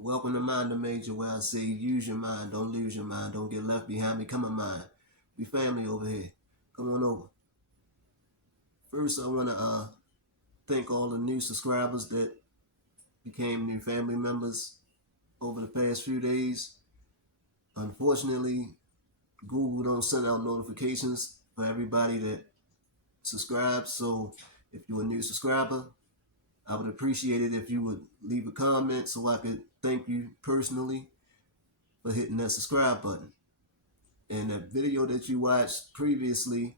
Welcome to Mind the Major, where I say use your mind, don't lose your mind, don't get left behind, become a mind. We family over here. Come on over. First, I want to thank all the new subscribers that became new family members over the past few days. Unfortunately, Google don't send out notifications for everybody that subscribes. So, if you're a new subscriber, I would appreciate it if you would leave a comment so I could thank you personally for hitting that subscribe button. And that video that you watched previously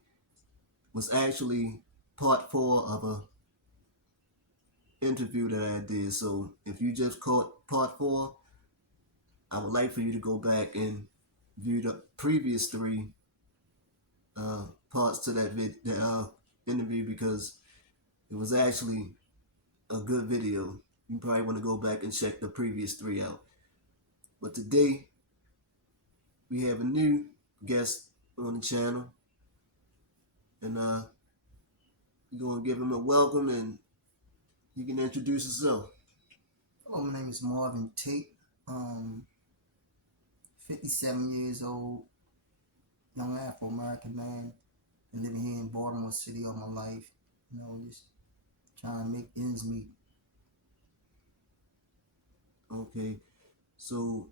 was actually part 4 of a interview that I did. So if you just caught part 4, I would like for you to go back and view the previous 3 parts to that interview, because it was actually a good video. You probably want to go back and check the previous 3 out. But today we have a new guest on the channel, and we're gonna give him a welcome, and he can introduce himself. Hello, my name is Marvin Tate. 57 years old, young Afro-American man. Been living here in Baltimore City all my life. Just trying to make ends meet. Okay, so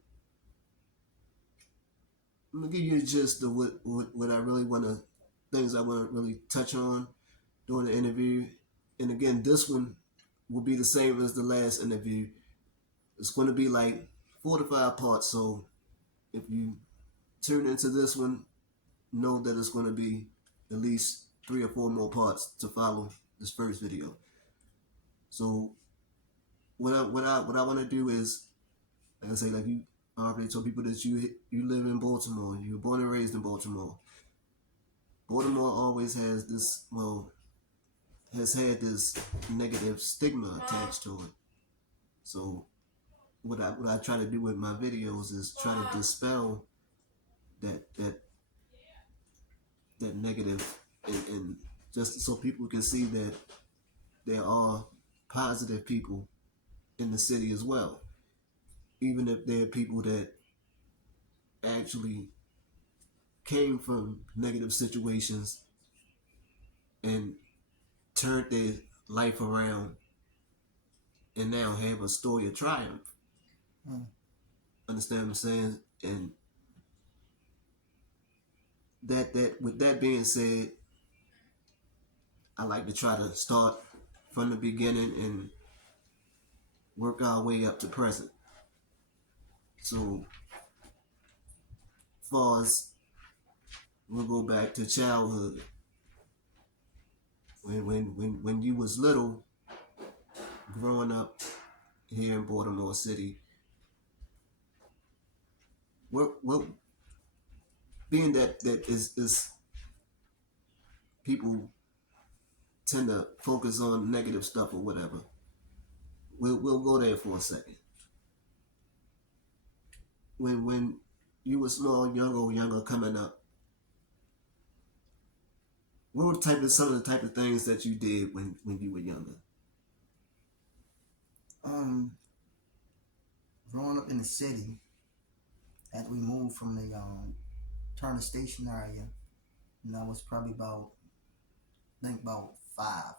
I'm gonna give you a gist of what I really want to, things I want to really touch on during the interview. And again, this one will be the same as the last interview. It's going to be like 4 to 5 parts. So if you tune into this one, know that it's going to be at least 3 or 4 more parts to follow this first video. So what I want to do is, like I say, like you already told people that you live in Baltimore. You were born and raised in Baltimore. Baltimore always has this, has had this negative stigma attached to it. So what I try to do with my videos is try to dispel that negative, and just so people can see that there are positive people in the city as well, even if they're people that actually came from negative situations and turned their life around and now have a story of triumph. Understand what I'm saying? And that with that being said, I like to try to start from the beginning and work our way up to present. So far as we'll go back to childhood. When you was little, growing up here in Baltimore City, what being that is people tend to focus on negative stuff or whatever. We'll go there for a second. When you were small, younger coming up, what were some of the type of things that you did when you were younger? Growing up in the city, as we moved from the Turner Station area, I was probably about 5.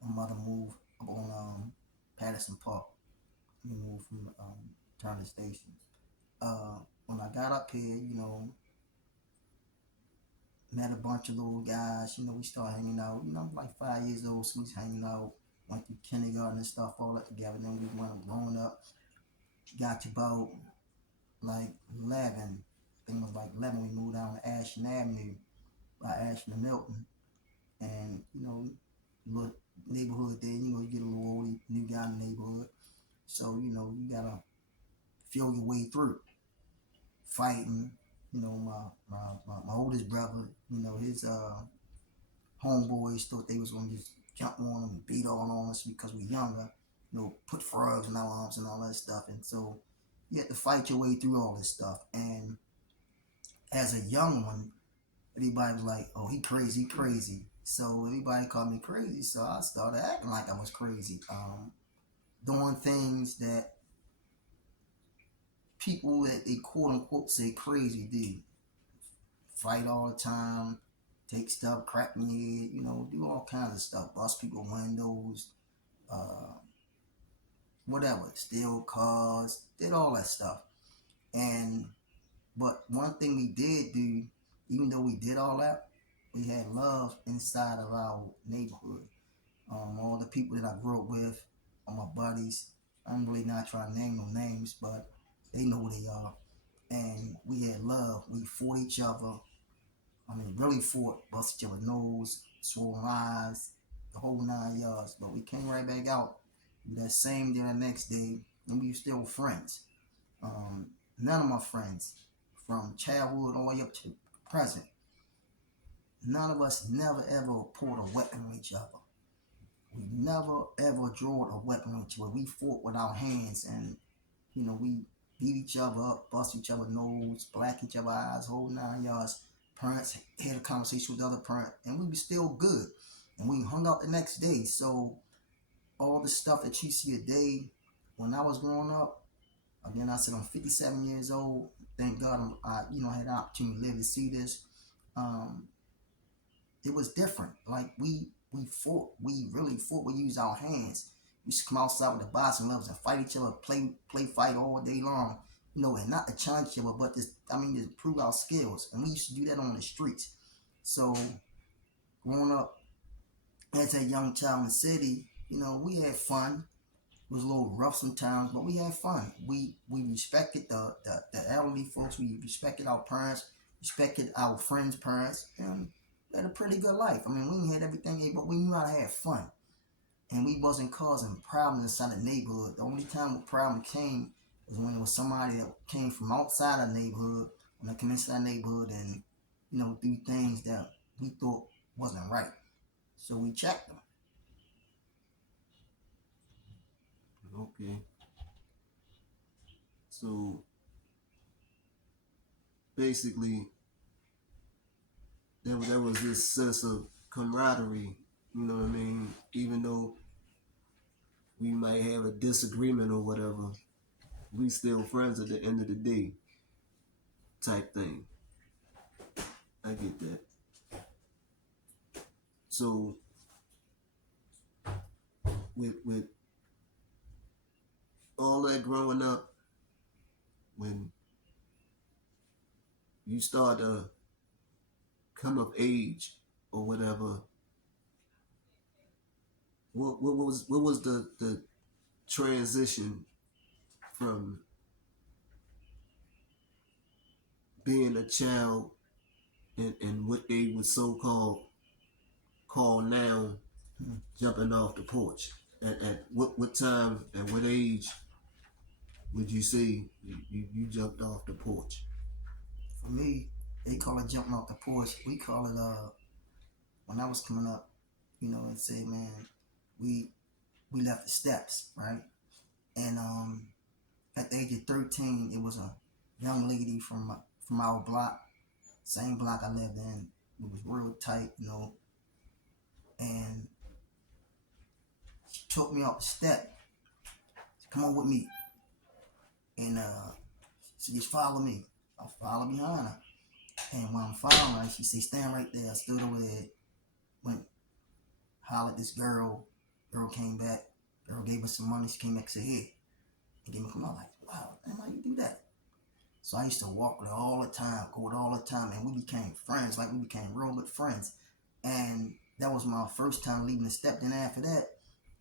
My mother moved up on Patterson Park. We moved from Turner Station. When I got up here, met a bunch of little guys. We started hanging out. Like 5 years old, so we was hanging out. Went through kindergarten and stuff, all that together. Then we went growing up. Got to about like 11. I think it was like 11. We moved down to Ashland Avenue by Ashland and Milton. And, little neighborhood there, you get a little old new guy in the neighborhood. So, you gotta feel your way through. Fighting, my oldest brother, his homeboys thought they was gonna just jump on him and beat on us because we're younger, put frogs in our arms and all that stuff. And so you have to fight your way through all this stuff. And as a young one, everybody was like, oh, he crazy. So everybody called me crazy. So I started acting like I was crazy. Doing things that people that they quote unquote say crazy do. Fight all the time, take stuff, crack in your head, do all kinds of stuff, bust people windows, uh, whatever, steal cars, did all that stuff. And but one thing we did do, even though we did all that, we had love inside of our neighborhood. All the people that I grew up with, all my buddies. I'm really not trying to name no names, but they know who they are. And we had love. We fought each other. I mean, really fought, bust each other's nose, swore eyes, the whole 9 yards. But we came right back out that same day, the next day, and we were still friends. None of my friends, from childhood all the way up to present, none of us never ever pulled a weapon on each other. We never ever drew a weapon on each other. We fought with our hands, and we beat each other up, bust each other's nose, black each other's eyes, whole 9 yards. Parents had a conversation with the other parent, and we were still good. And we hung out the next day. So all the stuff that you see today, when I was growing up, again, I said I'm 57 years old. Thank God I had the opportunity to live to see this. Um, it was different. Like we fought. We really fought. We used our hands. We used to come outside with the boxing gloves and fight each other, play fight all day long. And not to challenge each other, but to prove our skills. And we used to do that on the streets. So growing up as a young child in the city, we had fun. It was a little rough sometimes, but we had fun. We respected the elderly folks. We respected our parents, respected our friends' parents, and we had a pretty good life. I mean, we didn't have everything, but we knew how to have fun. And we wasn't causing problems inside the neighborhood. The only time a problem came was when it was somebody that came from outside the neighborhood, when they come inside the neighborhood and, do things that we thought wasn't right. So we checked them. Okay. So basically, there was this sense of camaraderie. You know what I mean? Even though we might have a disagreement or whatever, we still friends at the end of the day, type thing. I get that. So with all that growing up, when you start to come of age or whatever, what was the transition from being a child and what they would so call now jumping off the porch? At what time, at what age would you say you jumped off the porch? For me, they call it jumping off the porch. We call it when I was coming up, and say, man, we left the steps, right? And at the age of 13, it was a young lady from our block, same block I lived in. It was real tight, and she took me off the step. She said, come on with me, and she just follow me. I follow behind her, and when I'm following her, she said, stand right there. I stood over there, went hollered at this girl. Girl came back. Girl gave us some money. She came back and said, hey, and gave me some money. Like, wow, damn, how you do that? So I used to walk with her all the time, go with her all the time, and we became friends. Like, we became real good friends. And that was my first time leaving the step. Then after that,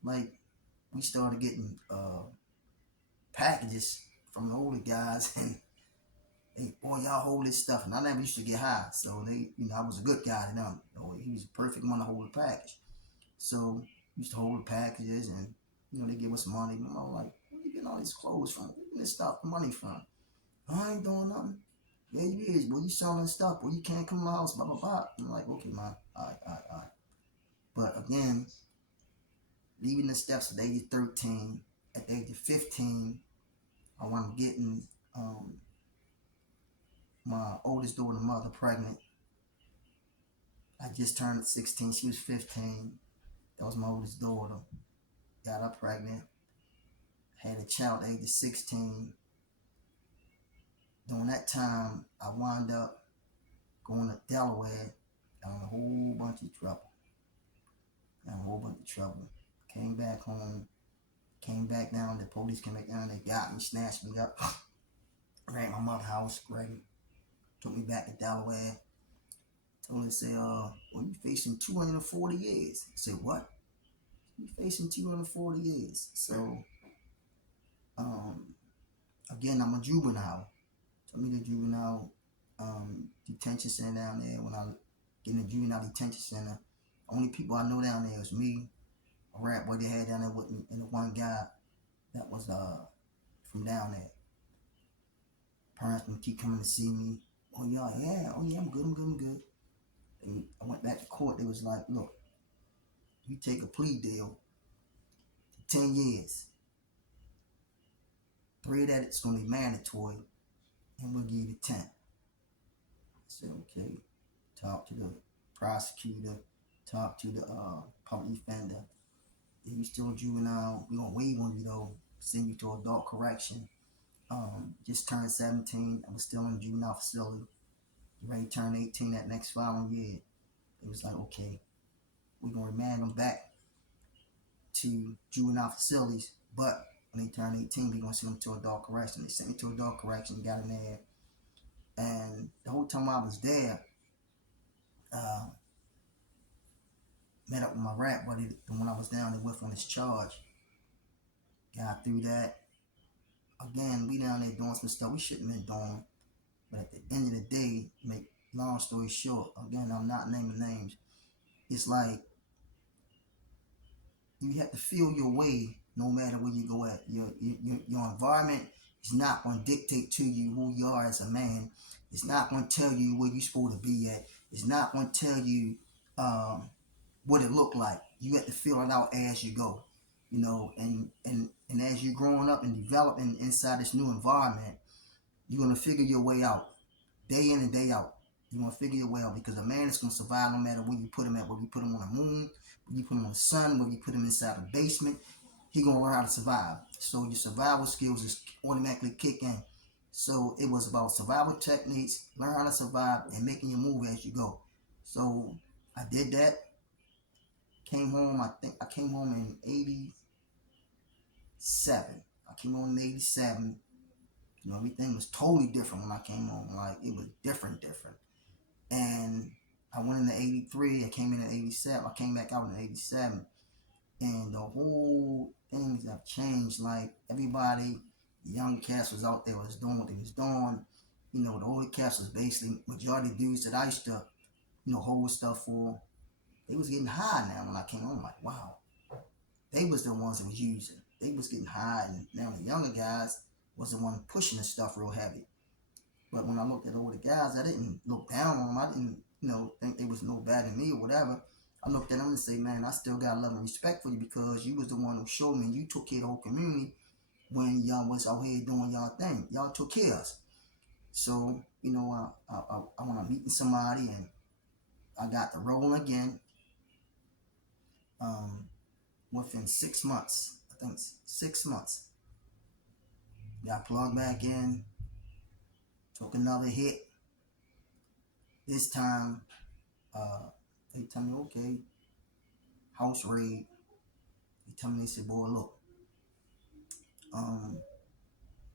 like, we started getting packages from the older guys, and hey, boy, y'all hold this stuff. And I never used to get high, so I was a good guy to them. He was a perfect one to hold the package. So we used to hold the packages, and they give us money. And I'm like, where you getting all these clothes from? Where you getting this stuff, money from? I ain't doing nothing. Yeah, you is. Well, you selling stuff. Well, you can't come to my house. Blah blah blah. I'm like, okay, man. All right, all right, all right. But again, leaving the steps at the age of 13, at the age of 15, I wound up getting my oldest daughter, mother, pregnant. I just turned 16. She was 15. That was my oldest daughter. Got her pregnant. Had a child at the age of 16. During that time, I wound up going to Delaware, got in a whole bunch of trouble. Got in a whole bunch of trouble. Came back home, came back down, the police came back down, they got me, snatched me up, ran my mother's house, great. Took me back to Delaware. Told me, say, well, you facing 240 years. I said, what? You facing 240 years. So, um, again, I'm a juvenile. Took me to juvenile detention center down there. When I get in the juvenile detention center, only people I know down there is me, a rap boy they had down there with me, and the one guy that was from down there. Parents would keep coming to see me. Oh yeah, I'm good. And I went back to court. They was like, look, you take a plea deal, 10 years. 3 of that it's gonna be mandatory, and we'll give you 10. I said, okay. Talk to the prosecutor, talk to the public defender. If you still a juvenile, we're gonna waive on you though, send you to adult correction. Just turned 17. I was still in a juvenile facility. Ready to turn 18 that next following year. It was like, okay, we're gonna remand them back to juvenile facilities, but when they turn 18, we're gonna send them to adult correction. They sent me to adult correction, got in there, and the whole time I was there, met up with my rap buddy, the one I was down there with on this charge. Got through that. Again, we down there doing some stuff we shouldn't have been doing, but at the end of the day, make long story short, again, I'm not naming names. It's like you have to feel your way no matter where you go at. Your environment is not going to dictate to you who you are as a man. It's not going to tell you where you're supposed to be at. It's not going to tell you what it looked like. You have to feel it out as you go, and as you're growing up and developing inside this new environment, you're going to figure your way out day in and day out. You're going to figure your way out because a man is going to survive no matter where you put him at, whether you put him on the moon, whether you put him on the sun, whether you put him inside a basement, he's going to learn how to survive. So your survival skills is automatically kick in. So it was about survival techniques, learn how to survive, and making your move as you go. So I did that. Came home, I think I came home in 87. I came home in 87. Everything was totally different when I came home. Like, it was different. And I went into 83. I came in 87. I came back out in 87. And the whole things have changed. Like, everybody, the young cast was out there, was doing what they was doing. The older cast was basically, majority of dudes that I used to, hold stuff for, they was getting high now when I came home. Like, wow. They was the ones that was using. They was getting high. And now the younger guys was the one pushing the stuff real heavy. But when I looked at older guys, I didn't look down on them. I didn't, think they was no bad than me or whatever. I looked at them and say, man, I still got love and respect for you because you was the one who showed me and you took care of the whole community when y'all was out here doing y'all thing. Y'all took care of us. So, I want to meet somebody and I got the role again. Within 6 months, I think 6 months, got plugged back in, took another hit. This time, they tell me, okay, house raid. They tell me, they said, boy, look,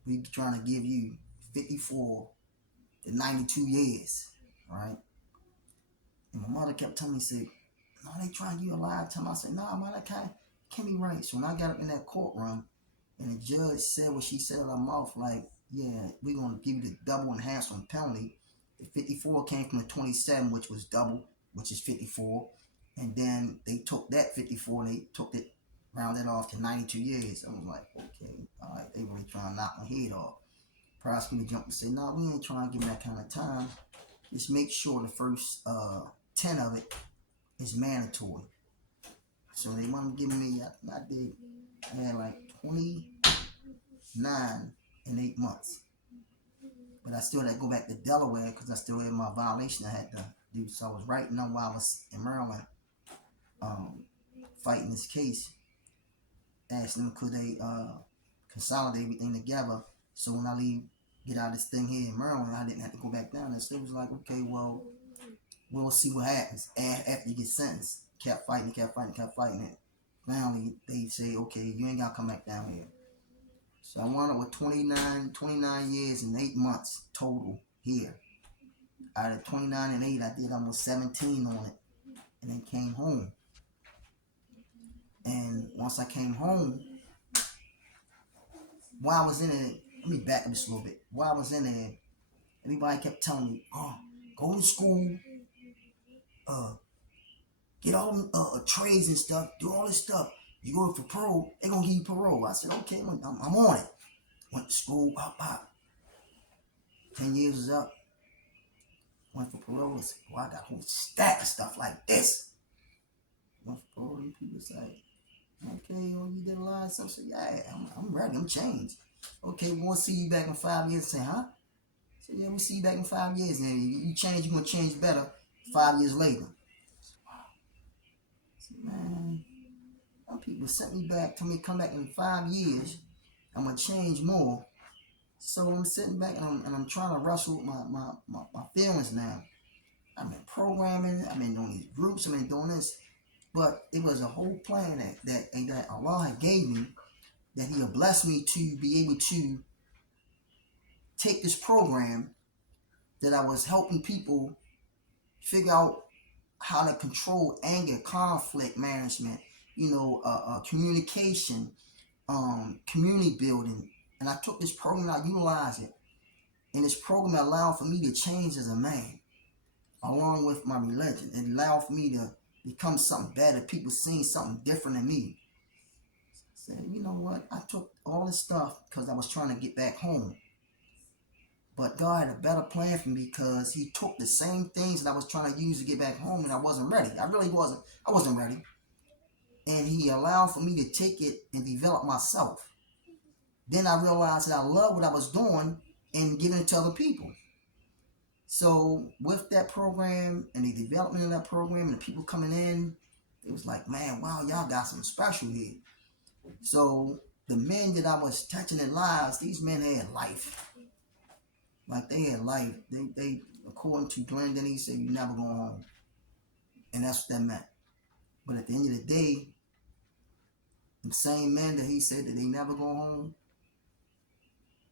we trying to give you 54 to 92 years, right? And my mother kept telling me, said, no, they trying to give you a lifetime. I said, nah, man, that can't be right. So when I got up in that courtroom and the judge said what she said out of her mouth, like, yeah, we're going to give you the double enhancement penalty. The 54 came from the 27, which was double, which is 54. And then they took that 54, they took it, rounded off to 92 years. I was like, okay, all right, they really trying to knock my head off. Prosecutor jumped and said, no, we ain't trying to give them that kind of time. Just make sure the first 10 of it is mandatory. So they wanted to give me, I had like 29 in 8 months. But I still had to go back to Delaware because I still had my violation I had to do. So I was writing on while I was in Maryland fighting this case, asking them could they consolidate everything together so when I leave get out of this thing here in Maryland. I didn't have to go back down there. So it was like, okay, well, we'll see what happens after you get sentenced. Kept fighting. And finally, they say, okay, you ain't got to come back down here. So I wound up with 29 years and 8 months total here. Out of 29 and 8, I did almost 17 on it. And then came home. And once I came home, while I was in it, let me back up just a little bit. While I was in there, everybody kept telling me, oh, go to school, get all them trades and stuff, do all this stuff. You go for parole, they're going to give you parole. I said, okay, I'm on it. Went to school, pop. 10 years was up. Went for parole. I said, well, I got a whole stack of stuff like this. Went for parole, and people say, okay, well, you did a lot of stuff. I said, yeah, I'm ready, I'm changed. Okay, we want to see you back in 5 years. I said, huh? I said, yeah, we'll see you back in 5 years. And you change, you're going to change better 5 years later. I said, man, some people sent me back, told me to come back in 5 years. I'm going to change more. So I'm sitting back and I'm trying to wrestle with my feelings now. I've been programming, I've been doing these groups, I've been doing this. But it was a whole plan that Allah had gave me, that He had blessed me to be able to take this program that I was helping people figure out how to control anger, conflict management, communication, community building. And I took this program, I utilized it. And this program allowed for me to change as a man, along with my religion. It allowed for me to become something better. People seeing something different in me. So I said, you know what? I took all this stuff because I was trying to get back home. But God had a better plan for me, because He took the same things that I was trying to use to get back home, and I wasn't ready. I really wasn't. I wasn't ready. And He allowed for me to take it and develop myself. Then I realized that I loved what I was doing and giving it to other people. So with that program and the development of that program and the people coming in, it was like, man, wow, y'all got something special here. So the men that I was touching their lives, these men had life. Like, they had life. They according to Glendon, he said, you never go home. And that's what that meant. But at the end of the day, the same men that he said that they never go home,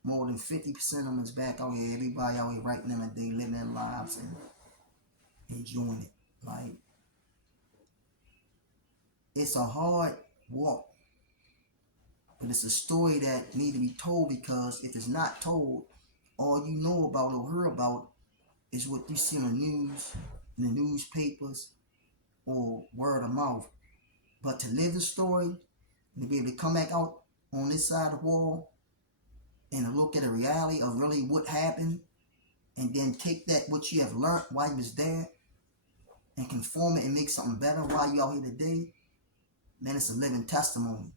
more than 50% of them is back out here. Everybody out here right now, they living their lives and enjoying it. Like, it's a hard walk, but it's a story that need to be told, because if it's not told, all you know about or hear about is what you see on the news, in the newspapers, or word of mouth. But to live the story, and to be able to come back out on this side of the wall and to look at the reality of really what happened, and then take that, what you have learned while you was there, and conform it and make something better while you out here today, man, it's a living testimony.